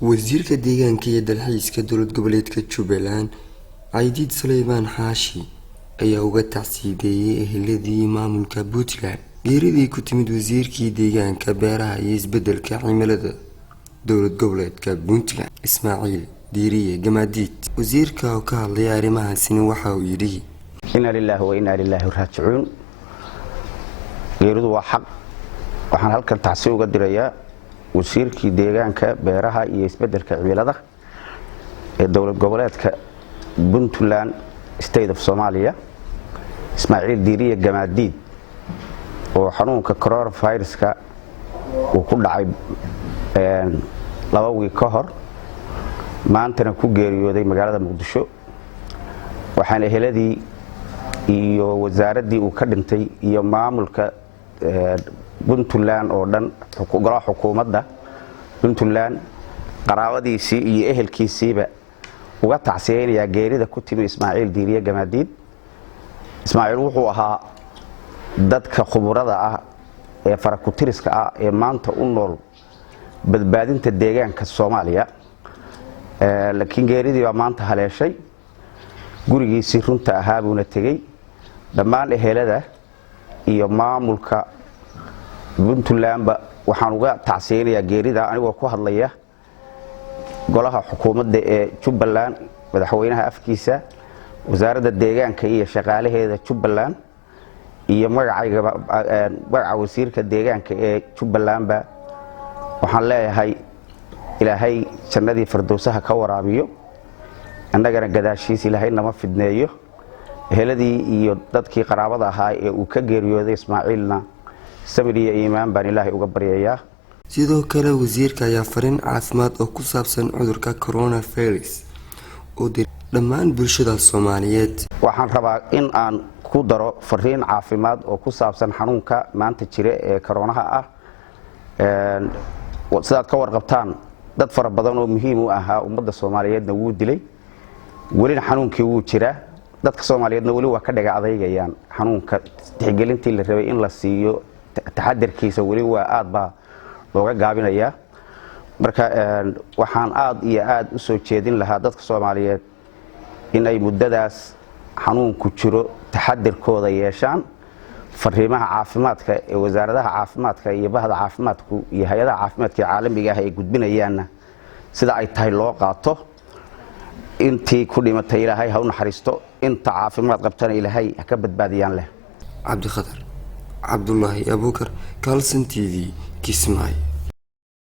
wasiirka deegaanka iyo dalxiiska dowlad goboleedka Jubbaland Aidiid Suleymaan Xaashi ayaa uga tacsiideeyay eheladii maamulka Puntland geeridii ku timid wasiirkii deegaanka beeraha iyo isbedelka cimilada dowlad goboleedka Puntland Ismaaciil Diiriye Gamaadiid. wasiirka oo ka hadlay arrimahaasina waxa uu yidhi inna lillahi wa inna ilayhi raaji'uun. geeridu waa xaq. waxaan halkan tacsiin uga dirayaa wasiirkii deegaanka beeraha iyo isbedelka cimilada ee dowlad goboleedka Puntland State of Somalia Ismaaciil Diiriye Gamaadiid oo xanuunka coronavirus-ka uu ku dhacay 2 wiig ka hor maantana ku geeriyooday magaalada Muqdisho. waxaan eheladii iyo wasaaradii uu ka dhintay iyo maamulka Puntland oo dhan golaha xukuumadda Puntland qaraabadiisii iyo ehelkiisiiba uga tacsiyeynaya geerida ku timi Ismaaciil Diiriye Gamaadiid. Ismaaciil wuxuu ahaa dadka khuburada ah ee farakutiriska ah ee maanta u nool badbaadinta deegaanka Soomaaliya. laakiin geeridii baa maanta haleeshay. gurigiisii runta ahaa buuna tegay. dhammaan ehelada iyo maamulka Puntland waxaan uga tacsiyeynayaa geerida anigoo ku hadlaya golaha xukuumadda ee Jubbaland madaxweynaha afkiisa wasaaradda deegaanka iyo shaqaalaheeda Jubbaland iyo magaca wasiirka deegaanka ee Jubbaland waxaan leeyahay ilaahay jannadii firdawsaha ka waraabiyo annagana gadaashiis ilaahay nama fidneeyo. eheladii iyo dadkii qaraabada ahaa ee uu ka geeriyooday Ismaaciilna samir iyo iimaan baan ilaahay uga baryayaa. sidoo kale wasiirka ayaa fariin caafimaad oo ku saabsan cudurka coronavirus oo dhammaan bulshada Soomaaliyeed. waxaan rabaa in aan ku daro fariin caafimaad oo ku saabsan xanuunka maanta jira ee coronaha ah. sidaad ka warqabtaan dad fara badan oo muhiim u ahaa ummadda Soomaaliyeedna wuu dilay. weli xanuunkii wuu jiraa. dadka Soomaaliyeedna weli waa ka dhaga adeegayaan xanuunka tixgelintii la rabay in la siiyo taxadarkiisa weli waa aad baa looga gaabinayaa. marka waxaan aad iyo aad u soo jeedin lahaa dadka Soomaaliyeed in ay muddadaas xanuunku jiro taxadarkooda yeeshaan. fariimaha caafimaadka ee wasaaradaha caafimaadka iyo bahda caafimaadku iyo hay'adaha caafimaadka caalamiga ah ay gudbinayaanna sida ay tahay loo qaato. intii ku dhimatay ilaahay ha u naxariisto. inta caafimaad qabtana ilaahay ha ka badbaadiyaan leh. Cabdi Khadar Cabdullaahi Abuukar Kalson TV Kismaayo.